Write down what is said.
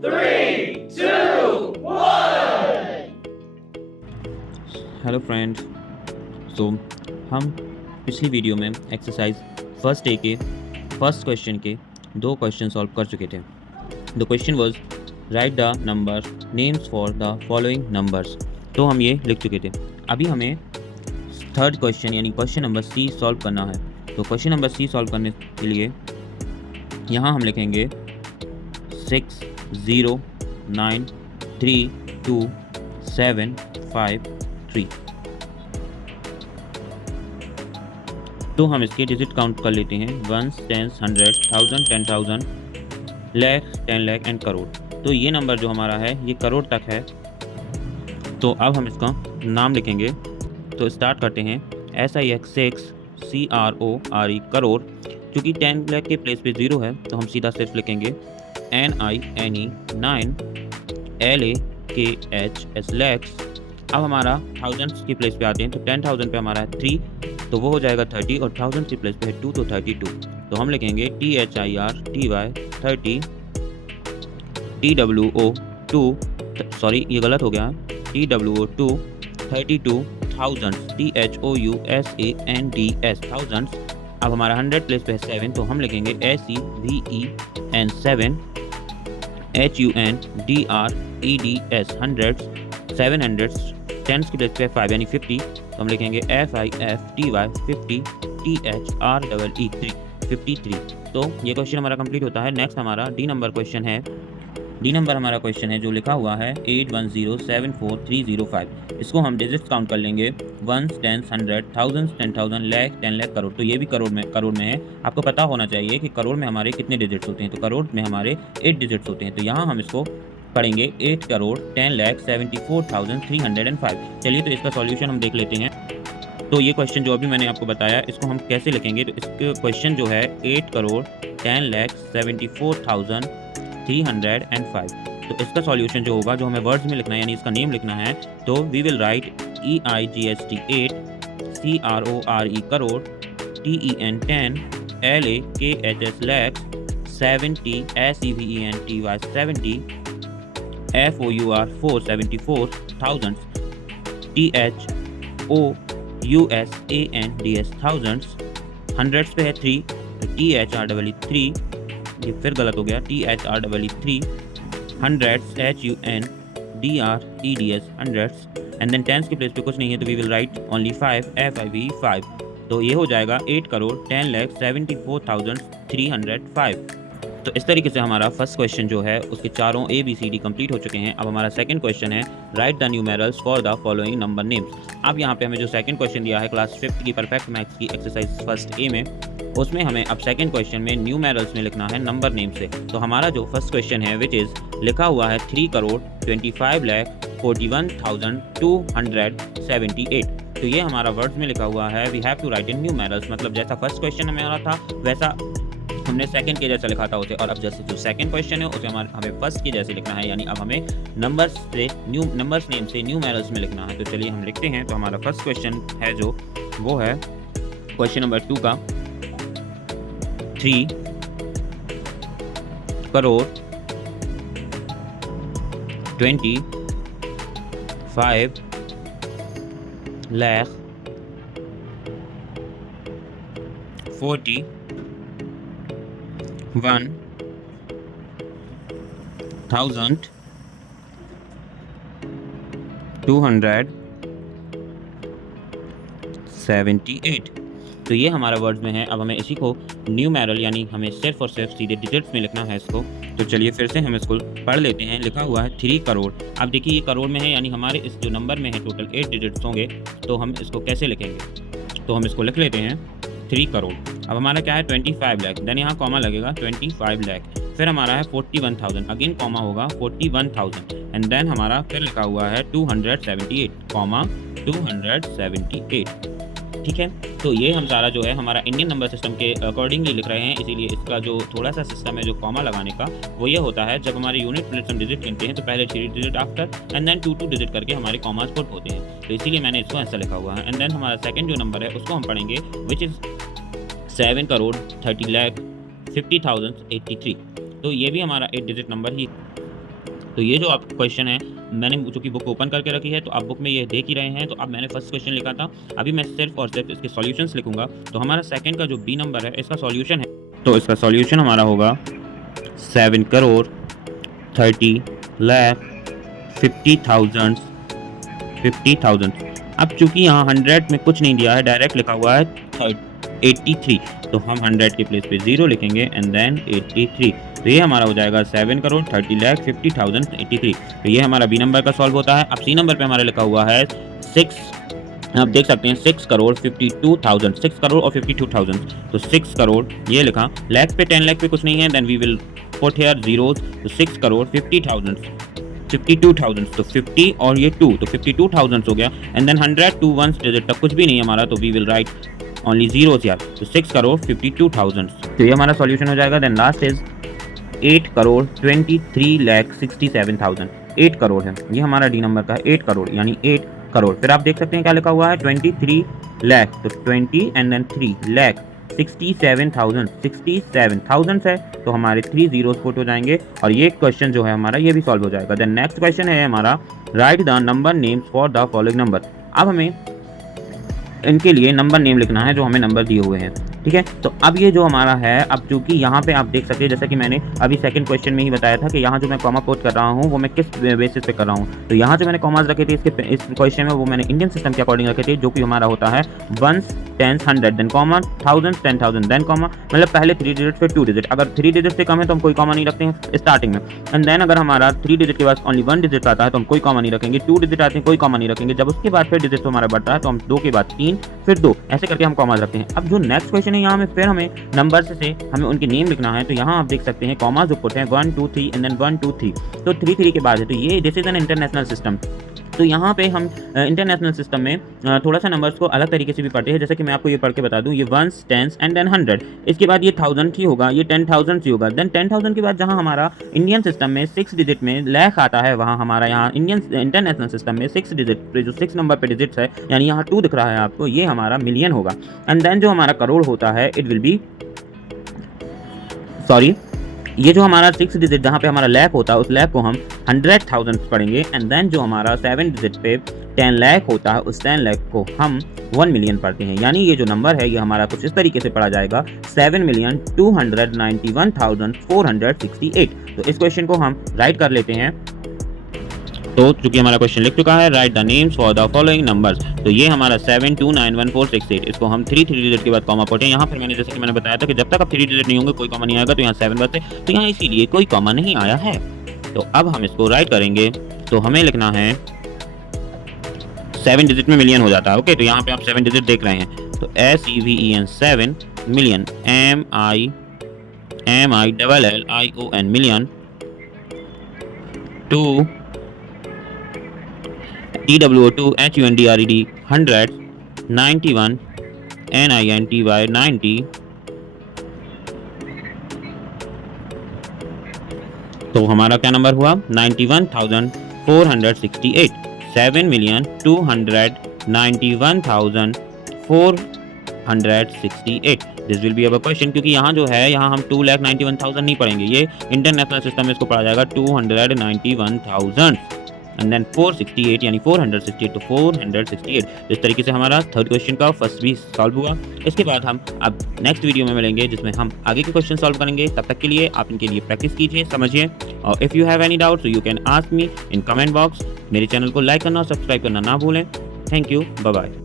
3, 2, 1. Hello friends, तो हम पिछली वीडियो में एक्सरसाइज फर्स्ट डे के फर्स्ट क्वेश्चन के दो क्वेश्चन सॉल्व कर चुके थे। The question was right the number names for the following numbers. तो हम ये लिख चुके थे। अभी हमें थर्ड क्वेश्चन यानी क्वेश्चन नंबर सी सॉल्व करना है। तो क्वेश्चन नंबर सी सॉल्व करने के लिए यहाँ हम लिखेंगे 6 0 9 3 2 7 5 3। तो हम इसके डिजिट काउंट कर लेते हैं 1 10 100 1000 10,000 लाख 10 लाख एंड करोड़। तो ये नंबर जो हमारा है ये करोड़ तक है। तो अब हम इसका नाम लिखेंगे। तो स्टार्ट करते हैं SIX CRORE करोड़। क्योंकि 10 लाख के प्लेस पे 0 है तो हम सीधा सिर्फ लिखेंगे NINE 9 LAKHS लैक्स। अब हमारा थाउजेंड्स की प्लेस पे आते हैं तो 10,000 पे हमारा है 3 तो वो हो जाएगा 30 और 1000 की प्लेस पे है 2 तो 32। तो हम लिखेंगे THIRTY 30 TWO 2 सॉरी ये गलत हो गया है TWO 2 32,000 THOUSANDS थाउजेंड्स। अब हमारा 100 प्लेस पे है 7 तो हम लिखेंगे SEVEN 7 HUNDREDS हंड्रेड्स 700 टेंस की प्लेस पे 5 यानी 50 तो हम लिखेंगे FIFTY 50 THREE 53। तो ये क्वेश्चन हमारा कंप्लीट होता है। नेक्स्ट हमारा डी नंबर क्वेश्चन है। डी नंबर हमारा क्वेश्चन है जो लिखा हुआ है 81074305। इसको हम डिजिट्स काउंट कर लेंगे 1 10 100 1000 10,000 लाख 10 लाख करोड़। तो ये भी करोड़ में है। आपको पता होना चाहिए कि करोड़ में हमारे कितने डिजिट्स होते हैं। तो करोड़ में हमारे 8 डिजिट्स होते हैं। तो यहाँ हम इसको पढ़ेंगे 8 करोड़ 10,74,305। चलिए तो इसका सॉल्यूशन हम देख लेते हैं। तो ये क्वेश्चन जो अभी मैंने आपको बताया इसको हम कैसे लिखेंगे। तो इसके क्वेश्चन जो है 8 करोड़ 10,74,305। तो इसका सॉल्यूशन जो होगा जो हमें वर्ड्स में लिखना है यानी इसका नेम लिखना है तो we will write EIGST 8 CRORE crore TEN 10 LAKHS lakhs 70 SEVENTY 70 FOUR 4 74,000 THOUSANDS thousands. Hundreds पे है 3 तो THREE 3 ये फिर गलत हो गया THREE 3 hundreds HUNDREDS hundreds and then tens के प्लेस पे कुछ नहीं है तो we will write only 5 FIVE 5। तो ये हो जाएगा 8 करोड़ 10,74,305। तो इस तरीके से हमारा फर्स्ट क्वेश्चन जो है उसके चारों ABCD कंप्लीट हो चुके हैं। अब हमारा सेकंड क्वेश्चन है right the numerals for the following number names. अब यहाँ पे हमें जो सेकंड क्वेश्चन दिया है क्लास 5th की परफेक्ट मैथ्स की एक्सरसाइज फर्स्ट A में, उसमें हमें अब सेकंड क्वेश्चन में न्यूमेरल्स में लिखना है नंबर नेम से। तो हमारा जो फर्स्ट क्वेश्चन है विच इज़ लिखा हुआ है 3 करोड़ 25,41,278। तो ये हमारा वर्ड्स में लिखा हुआ है we have to write in numerals. मतलब जैसा फर्स्ट क्वेश्चन में आ रहा था वैसा हमने सेकंड के जैसा लिखा था उसे, और अब जैसे जो सेकंड क्वेश्चन है उसे हमें फर्स्ट के जैसे लिखना है यानी अब हमें नंबर्स नेम से न्यूमेरल्स में लिखना है। तो चलिए हम लिखते हैं। तो हमारा फर्स्ट क्वेश्चन है जो वो है क्वेश्चन नंबर 2 का 3 करोड़ 25 लाख 41,278। तो ये हमारा वर्ड्स में है। अब हमें इसी को न्यूमेरल यानी हमें सिर्फ और सिर्फ सीधे डिजिट्स में लिखना है इसको। तो चलिए फिर से हम इसको पढ़ लेते हैं। लिखा हुआ है 3 करोड़। अब देखिए ये करोड़ में है यानी हमारे इस जो नंबर में है टोटल 8 डिजिट्स होंगे। तो हम इसको कैसे लिखेंगे। तो हम इसको लिख लेते हैं 3 करोड़। अब हमारा क्या है 25 लाख, देन यहाँ कॉमा लगेगा 25 लाख, फिर हमारा है 41,000, अगेन कॉमा होगा 41,000 एंड देन हमारा फिर लिखा हुआ है 278 कॉमा 278। ठीक है। तो ये हम सारा जो है हमारा इंडियन नंबर सिस्टम के अकॉर्डिंगली लिख रहे हैं। इसीलिए इसका जो थोड़ा सा सिस्टम है जो कॉमा लगाने का वो ये होता है जब हमारे यूनिट प्लेट्स हम डिजिट गिनते हैं तो पहले 3 digit after and then 2 digit करके हमारे कॉमास पुट होते हैं। तो इसीलिए मैंने इसको ऐसा लिखा हुआ है। एंड देन हमारा सेकंड जो नंबर है उसको हम पढ़ेंगे विच इज़ 7 करोड़ 30 लाख 50,083। तो ये भी हमारा 8 डिजिट नंबर ही तो ये जो आप क्वेश्चन है मैंने चूँकि बुक ओपन करके रखी है तो आप बुक में ये देख ही रहे हैं। तो अब मैंने फर्स्ट क्वेश्चन लिखा था, अभी मैं सिर्फ और सिर्फ इसके सॉल्यूशंस लिखूंगा। तो हमारा सेकंड का जो बी नंबर है इसका सॉल्यूशन है, तो इसका सॉल्यूशन हमारा होगा 7 करोड़ 30 लाख 50,000। अब चूंकि यहाँ 100 में कुछ नहीं दिया है, डायरेक्ट लिखा हुआ है 83, तो हम 100 के प्लेस पे 0 लिखेंगे एंड देन 83। तो ये हमारा हो जाएगा 7 करोड़ 30 लाख 50,083। तो ये हमारा बी नंबर का सॉल्व होता है। अब सी नंबर पे हमारा लिखा हुआ है 6, आप देख सकते हैं 6 करोड़ 52,000, 6 करोड़ और 52,000। तो 6 करोड़ ये लिखा, लाख पे 10 लाख पे कुछ नहीं है, then we will put here zeros. तो 6 करोड़ 50,000 52,000, तो 50 और ये 2, तो 52,000 हो गया एंड देन 100 टू 1 डिजिट तक कुछ भी नहीं है हमारा, तो we will write only zeros यार। तो 6 करोड़ 52,000, तो ये हमारा सॉल्यूशन हो जाएगा। Then last is 8 crore 23 lakh 67,000। 8 crore है, ये हमारा डी नंबर का है 8 करोड़, यानी 8 करोड़। फिर आप देख सकते हैं क्या लिखा हुआ है 23 लाख, तो 20 एंड देन 3 लाख 67,000 है, तो हमारे 3 जीरोस पुट हो जाएंगे और ये क्वेश्चन जो है हमारा ये भी सॉल्व हो जाएगा। देन नेक्स्ट क्वेश्चन है हमारा right the number names for the following number. अब हमें इनके लिए नंबर नेम लिखना है जो हमें नंबर दिए हुए हैं, ठीक है। तो अब ये जो हमारा है, अब चूंकि यहाँ पे आप देख सकते हैं जैसा कि मैंने अभी सेकंड क्वेश्चन में ही बताया था कि यहाँ जो मैं कॉमा पुट कर रहा हूँ वो मैं किस बेसिस पे कर रहा हूँ। तो यहाँ जो मैंने कॉमास रखे थे इस क्वेश्चन में वो मैंने इंडियन सिस्टम के अकॉर्डिंग रखे थे, जो कि हमारा होता है 1s 10s 100 then comma 1000 10,000 then comma, मतलब पहले 3 डिजिट फिर 2 डिजिट। अगर 3 डिजिट से कम है तो हम कोई कॉमा नहीं रखते हैं स्टार्टिंग में, एंड देन अगर हमारा 3 डिजिट के बाद ओनली 1 डिजिट आता है तो हम कोई कॉमा नहीं रखेंगे। 2 डिजिट आते हैं कोई कॉमा नहीं रखेंगे। जब उसके बाद फिर डिजिट हमारा बढ़ता है तो हम 2 के बाद 3 फिर 2 ऐसे करके हम कॉमा रखते हैं। अब जो नेक्स्ट क्वेश्चन है यहाँ में फिर हमें नंबर से हमें उनके नेम लिखना है। तो यहाँ आप देख सकते हैं कॉमा जो पुट है 1 2 3 एंड देन 1 2 3, तो 3 3 के बाद है, तो ये this is an international system. तो यहाँ पे हम इंटरनेशनल सिस्टम में थोड़ा सा नंबर्स को अलग तरीके से भी पढ़ते हैं। जैसे कि मैं आपको ये पढ़ के बता दूँ, ये 1s 10s एंड देन 100, इसके बाद ये 1000 ही होगा, ये 10,000 ही होगा। देन 10,000 के बाद जहाँ हमारा इंडियन सिस्टम में 6 डिजिट में लाख आता है, वहाँ हमारा यहाँ इंटरनेशनल सिस्टम में 6 डिजिट पे जो 6 नंबर पे डिजिट्स है, यानी यहाँ 2 दिख रहा है आपको, ये हमारा मिलियन होगा। एंड देन जो हमारा करोड़ होता है इट विल बी ये जो हमारा 6 डिजिट जहाँ पे हमारा लाख होता है उस लाख को हम 100,000 पढ़ेंगे एंड देन जो हमारा 7 डिजिट पे 10 लाख होता है उस 10 लाख को हम 1 मिलियन पढ़ते हैं। यानी ये जो नंबर है ये हमारा कुछ इस तरीके से पढ़ा जाएगा 7,291,468। तो इस क्वेश्चन को हम राइट कर लेते हैं। तो चूंकि हमारा क्वेश्चन लिख चुका है right the names for the following numbers, तो ये हमारा 7,291,468, इसको हम 3 डिजिट के बाद कॉमा पुट है। यहाँ पर मैंने जैसे कि मैंने बताया था कि जब तक आप 3 डिजिट नहीं होंगे कोई कॉमा नहीं आएगा, तो यहाँ 7 बचते, तो यहाँ इसीलिए कोई कॉमा नहीं आया है। तो अब हम इसको राइट करेंगे, तो हमें लिखना है 7 डिजिट में मिलियन हो जाता है। ओके, तो यहाँ पे आप 7 डिजिट देख रहे हैं, तो SEVEN 7 million MILLION million 2 TWO2 HUNDRED 100 91 NINTY 90। तो हमारा क्या नंबर हुआ 91,468, 7,291,468। This will be our question, क्योंकि यहाँ जो है यहाँ हम 2,91,000 नहीं पढ़ेंगे, ये इंटरनेशनल सिस्टम में इसको पढ़ा जाएगा 291,000 एंड देन 468 यानी 468, तो 468। इस तरीके से हमारा थर्ड क्वेश्चन का फर्स्ट भी सॉल्व हुआ। इसके बाद हम अब नेक्स्ट वीडियो में मिलेंगे जिसमें हम आगे के क्वेश्चन सॉल्व करेंगे। तब तक के लिए आप इनके लिए प्रैक्टिस कीजिए, समझिए, और if you have any doubt so you can ask me in comment box. मेरे चैनल को लाइक करना और सब्सक्राइब करना ना भूलें। Thank you, bye bye.